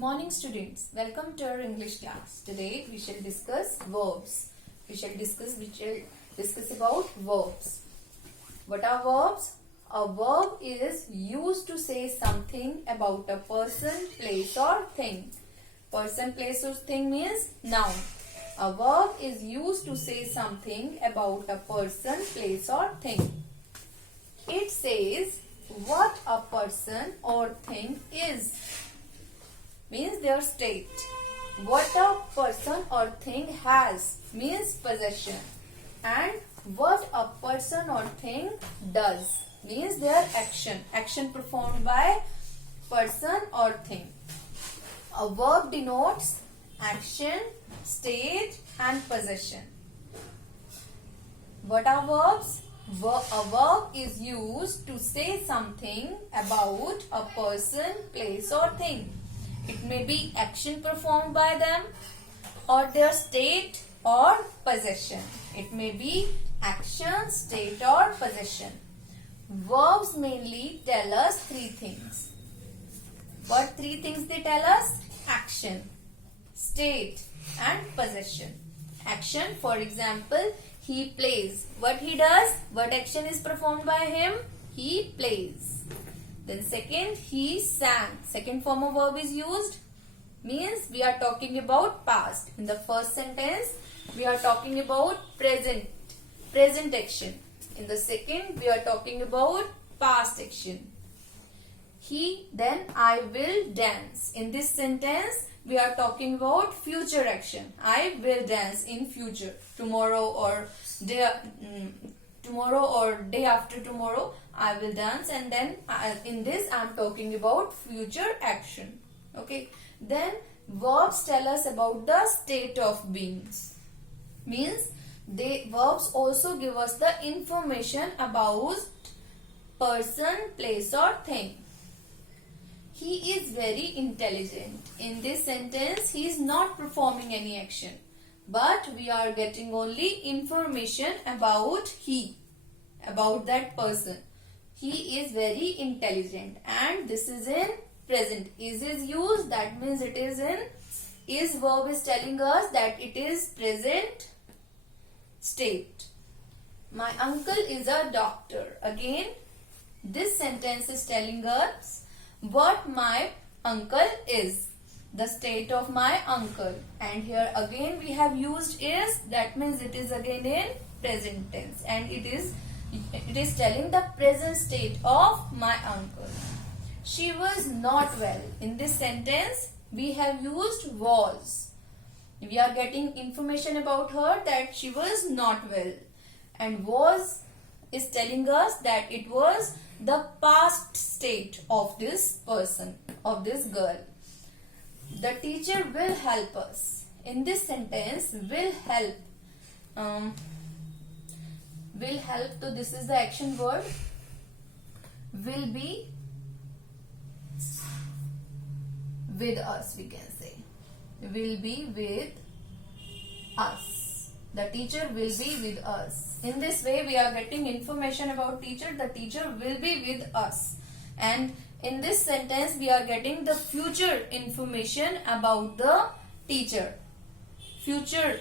morning students, welcome to our English class. Today we shall discuss verbs. We shall discuss about verbs. What are verbs? A verb is used to say something about a person, place or thing. Person, place or thing means noun. A verb is used to say something about a person, place or thing. It says what a person or thing is. Means their state. What a person or thing has means possession. And what a person or thing does means their action. Action performed by person or thing. A verb denotes action, state and possession. What are verbs? A verb is used to say something about a person, place or thing. It may be action performed by them or their state or possession. It may be action, state or possession. Verbs mainly tell us three things. What three things they tell us? Action, state and possession. Action, for example, he plays. What he does? What action is performed by him? He plays. Then second, he sang. Second form of verb is used. Means we are talking about past. In the first sentence, we are talking about present action. In the second, we are talking about past action. Then I will dance. In this sentence, we are talking about future action. I will dance in future. Tomorrow or day after tomorrow, I will dance, and then in this I am talking about future action. Okay. Then verbs tell us about the state of beings. Means verbs also give us the information about person, place or thing. He is very intelligent. In this sentence, he is not performing any action. But we are getting only information about that person. He is very intelligent, and this is in present. Is used, that means it is in. Is verb is telling us that it is present state. My uncle is a doctor. Again, this sentence is telling us what my uncle is. The state of my uncle. And here again we have used is, that means it is again in present tense, and it is telling the present state of my uncle. She was not well. In this sentence we have used was. We are getting information about her that she was not well, and was is telling us that it was the past state of this person, of this girl. The teacher will help us. In this sentence, will help. Will help. So this is the action word. Will be with us, we can say. Will be with us. The teacher will be with us. In this way, we are getting information about teacher. The teacher will be with us. And in this sentence, we are getting the future information about the teacher. Future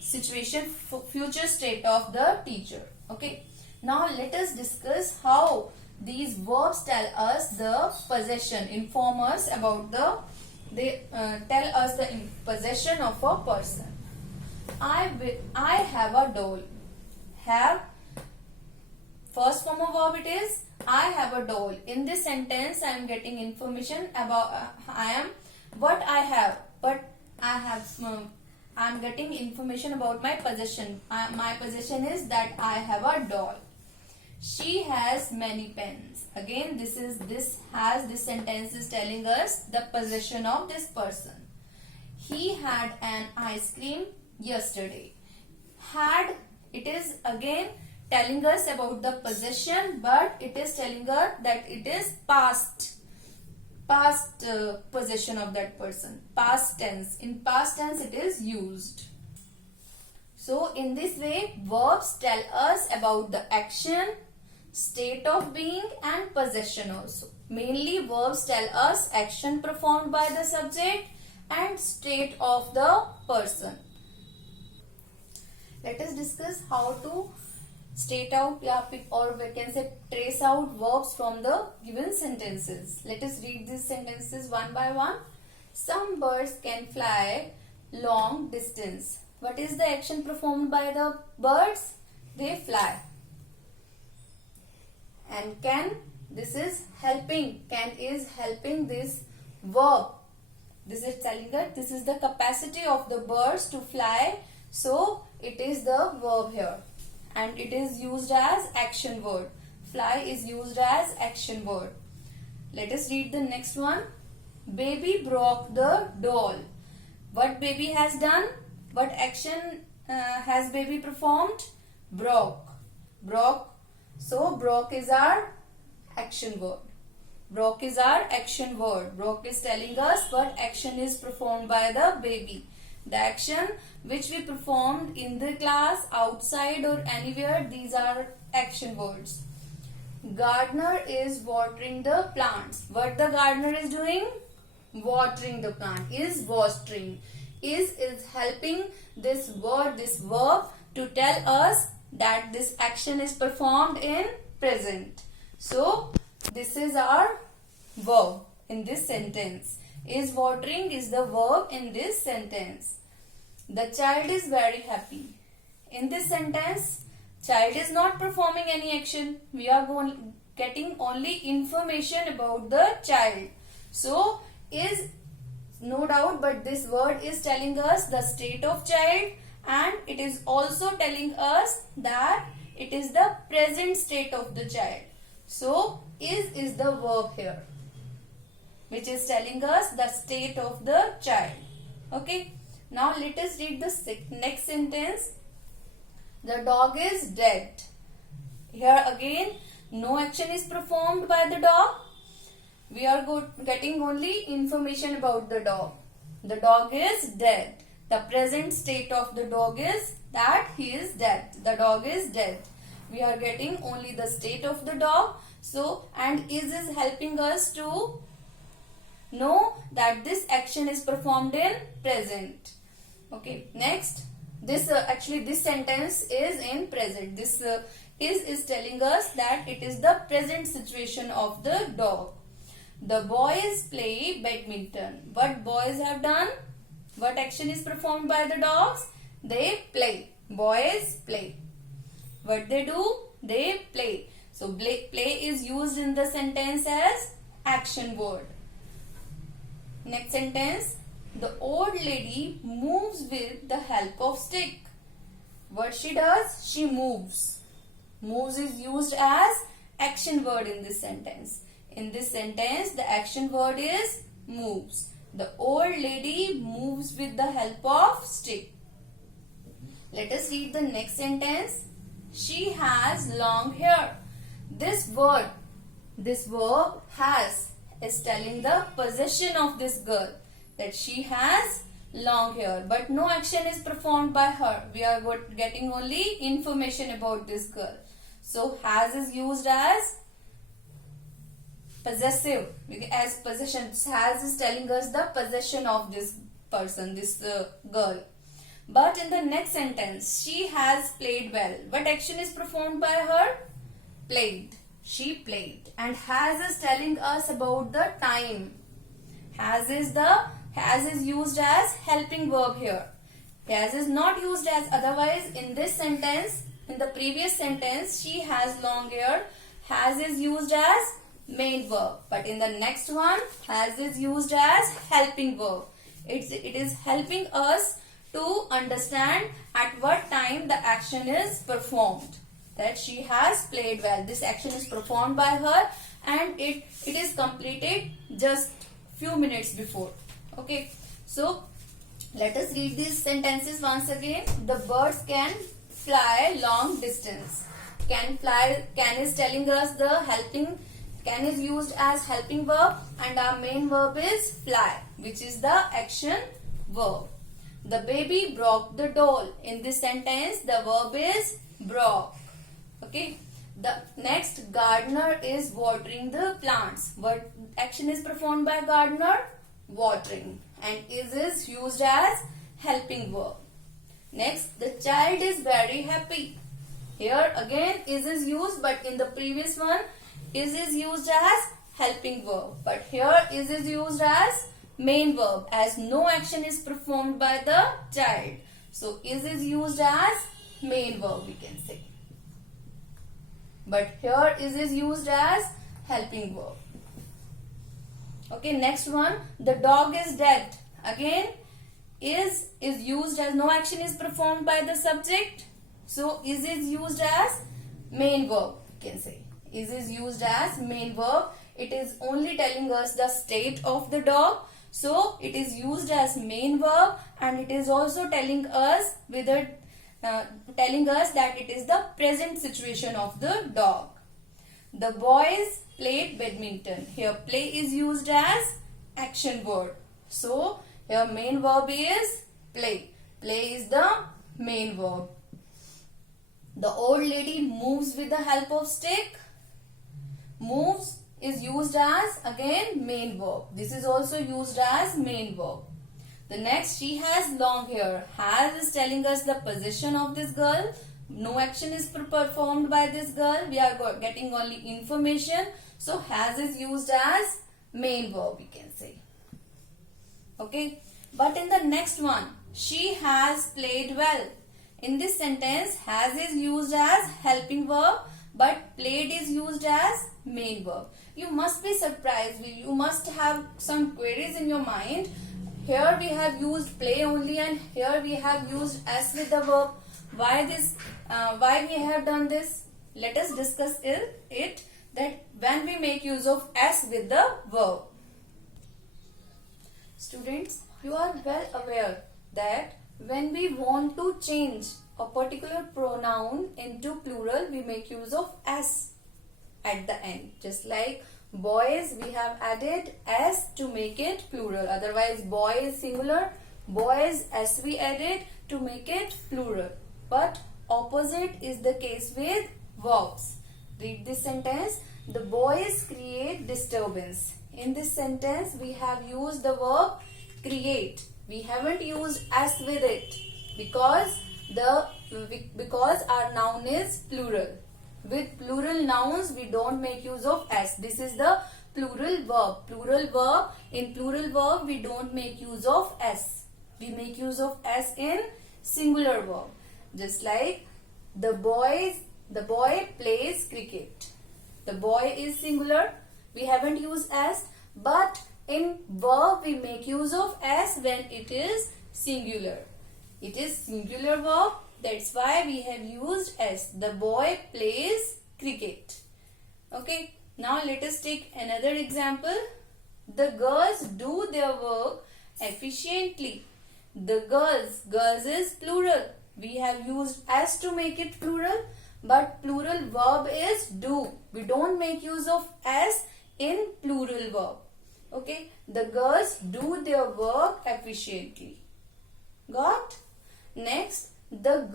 situation, future state of the teacher. Okay. Now let us discuss how these verbs tell us the possession, inform us about they tell us the possession of a person. I have a doll. Have, first form of verb it is I have a doll. In this sentence, I am getting information about what I have. But I am getting information about my possession. My possession is that I have a doll. She has many pens. Again, this sentence is telling us the possession of this person. He had an ice cream yesterday. Had, it is again telling us about the possession, but it is telling us that it is past possession of that person. Past tense. In past tense it is used. So in this way, verbs tell us about the action, state of being and possession also. Mainly verbs tell us action performed by the subject and state of the person. Let us discuss how to state out or we can say trace out verbs from the given sentences. Let us read these sentences one by one. Some birds can fly long distance. What is the action performed by the birds? They fly. And can, this is helping. Can is helping this verb. This is telling us this is the capacity of the birds to fly. So it is the verb here. And it is used as action word. Fly is used as action word. Let us read the next one. Baby broke the doll. What baby has done? What action has baby performed? Broke. Broke. So broke is our action word. Broke is our action word. Broke is telling us what action is performed by the baby. The action which we performed in the class, outside or anywhere, these are action words. Gardener is watering the plants. What the gardener is doing? Watering the plant. Is watering. Is helping this word, this verb to tell us that this action is performed in present. So this is our verb in this sentence. Is watering is the verb in this sentence. The child is very happy. In this sentence, child is not performing any action. We are getting only information about the child. So is no doubt, but this word is telling us the state of child, and it is also telling us that it is the present state of the child. So is the verb here, which is telling us the state of the child. Okay. Now let us read the next sentence. The dog is dead. Here again, no action is performed by the dog. We are getting only information about the dog. The dog is dead. The present state of the dog is that he is dead. The dog is dead. We are getting only the state of the dog. So, and is helping us to know that this action is performed in present. Okay, next, this this sentence is in present. This is telling us that it is the present situation of the dog. The boys play badminton. What boys have done? What action is performed by the dogs? They play. Boys play. What they do? They play. So play is used in the sentence as action word. Next sentence. The old lady moves with the help of stick. What she does? She moves. Moves is used as action word in this sentence. In this sentence, the action word is moves. The old lady moves with the help of stick. Let us read the next sentence. She has long hair. This verb has is telling the possession of this girl, that she has long hair, but no action is performed by her. We are getting only information about this girl. So has is used as possessive, as possession. Has is telling us the possession of this person, this girl. But in the next sentence, she has played well. What action is performed by her? Played. She played. And has is telling us about the time. Has is used as helping verb here. Has is not used as, otherwise in this sentence, in the previous sentence, she has long hair. Has is used as main verb. But in the next one, has is used as helping verb. It is helping us to understand at what time the action is performed. That she has played well. This action is performed by her and it is completed just few minutes before. Okay. So let us read these sentences once again. The birds can fly long distance. Can is telling us the helping. Can is used as helping verb and our main verb is fly, which is the action verb. The baby broke the doll. In this sentence, the verb is broke. Okay. The next, gardener is watering the plants. What action is performed by gardener? Watering. And is used as helping verb. Next, the child is very happy. Here again is used, but in the previous one is used as helping verb. But here is used as main verb, as no action is performed by the child. So is used as main verb, we can say. But here is used as helping verb. Okay, next one, the dog is dead. Again, is used as no action is performed by the subject. So is used as main verb, you can say. Is used as main verb. It is only telling us the state of the dog. So it is used as main verb, and it is also telling us that it is the present situation of the dog. The boys played badminton. Here play is used as action word. So here main verb is play. Play is the main verb. The old lady moves with the help of stick. Moves is used as again main verb. This is also used as main verb. The next, she has long hair. Has is telling us the position of this girl. No action is performed by this girl. We are getting only information. So has is used as main verb, we can say. Okay. But in the next one, she has played well. In this sentence, has is used as helping verb, but played is used as main verb. You must be surprised. You must have some queries in your mind. Here we have used play only, and here we have used s with the verb. Why this? Why we have done this? Let us discuss it. That when we make use of s with the verb. Students, you are well aware that when we want to change a particular pronoun into plural, we make use of s at the end. Just like boys, we have added s to make it plural. Otherwise, boy is singular. Boys, s we added to make it plural. But opposite is the case with verbs. Read this sentence. The boys create disturbance. In this sentence, we have used the verb create. We haven't used s with it because our noun is plural. With plural nouns, we don't make use of s. This is the plural verb. Plural verb. In plural verb, we don't make use of s. We make use of s in singular verb. Just like the boy plays cricket. The boy is singular. We haven't used s. But in verb, we make use of s when it is singular. It is singular verb. That's why we have used s. The boy plays cricket. Okay. Now let us take another example. The girls do their work efficiently. The girls is plural. We have used s to make it plural. But plural verb is do. We don't make use of s in plural verb. Okay. The girls do their work efficiently. Got? Next, the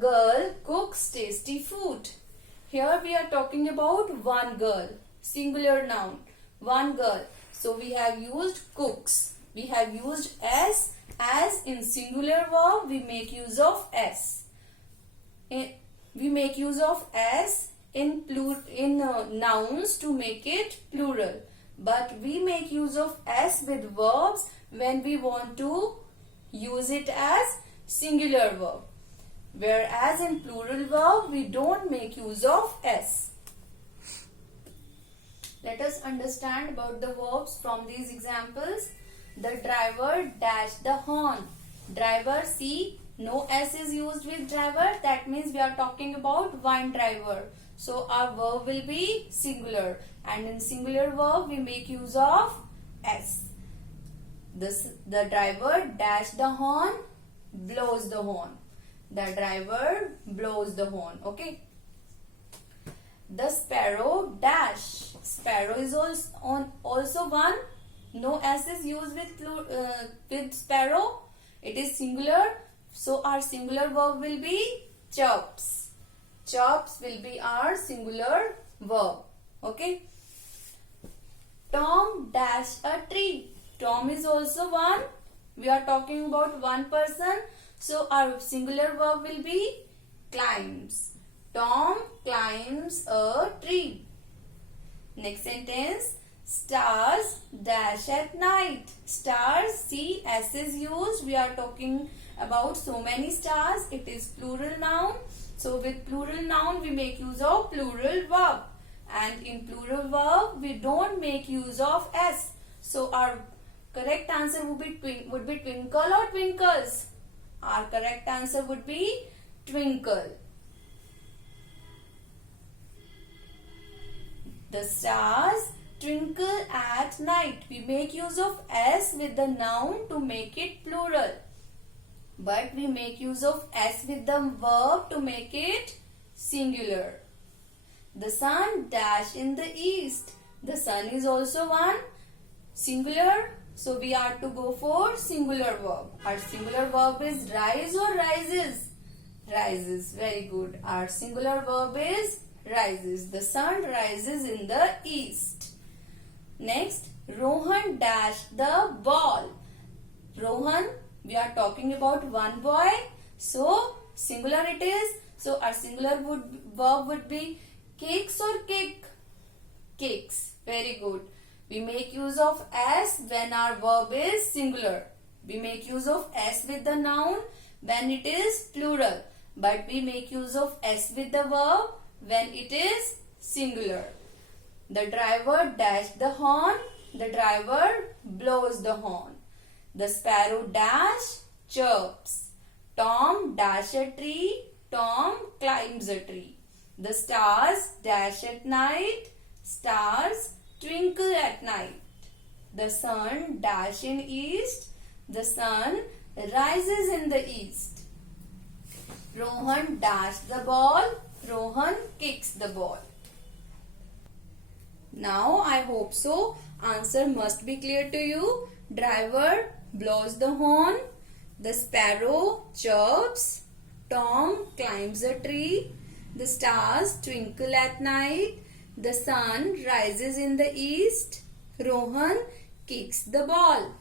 girl cooks tasty food. Here we are talking about one girl. Singular noun. One girl. So we have used cooks. We have used s, as in singular verb we make use of s. We make use of s in nouns to make it plural. But we make use of s with verbs when we want to use it as singular verb. Whereas in plural verb, we don't make use of s. Let us understand about the verbs from these examples. The driver dashed the horn. Driver, see, no s is used with driver. That means we are talking about one driver. So our verb will be singular. And in singular verb, we make use of s. The driver dashed the horn, blows the horn. The driver blows the horn. Okay. The sparrow dash. Sparrow is also one. No s is used with sparrow. It is singular. So our singular verb will be chirps. chirps will be our singular verb. Okay. Tom dashed a tree. Tom is also one. We are talking about one person. So our singular verb will be climbs. Tom climbs a tree. Next sentence. Stars dash at night. Stars, see, S is used. We are talking about so many stars. It is plural noun. So with plural noun we make use of plural verb. And in plural verb we don't make use of S. So our correct answer would be twinkle or twinkles. Our correct answer would be twinkle. The stars twinkle at night. We make use of S with the noun to make it plural. But we make use of S with the verb to make it singular. The sun dash in the east. The sun is also one singular. So we are to go for singular verb. Our singular verb is rise or rises? Rises. Very good. Our singular verb is rises. The sun rises in the east. Next, Rohan dashed the ball. Rohan, we are talking about one boy. So singular it is. So our singular verb would be cakes or cake? Cakes. Very good. We make use of S when our verb is singular. We make use of S with the noun when it is plural. But we make use of S with the verb when it is singular. The driver dashed the horn. The driver blows the horn. The sparrow dash chirps. Tom dash a tree. Tom climbs a tree. The stars dash at night. Stars twinkle at night. The sun dash in east. The sun rises in the east. Rohan dashed the ball. Rohan kicks the ball. Now I hope so. Answer must be clear to you. Driver blows the horn. The sparrow chirps. Tom climbs a tree. The stars twinkle at night. The sun rises in the east. Rohan kicks the ball.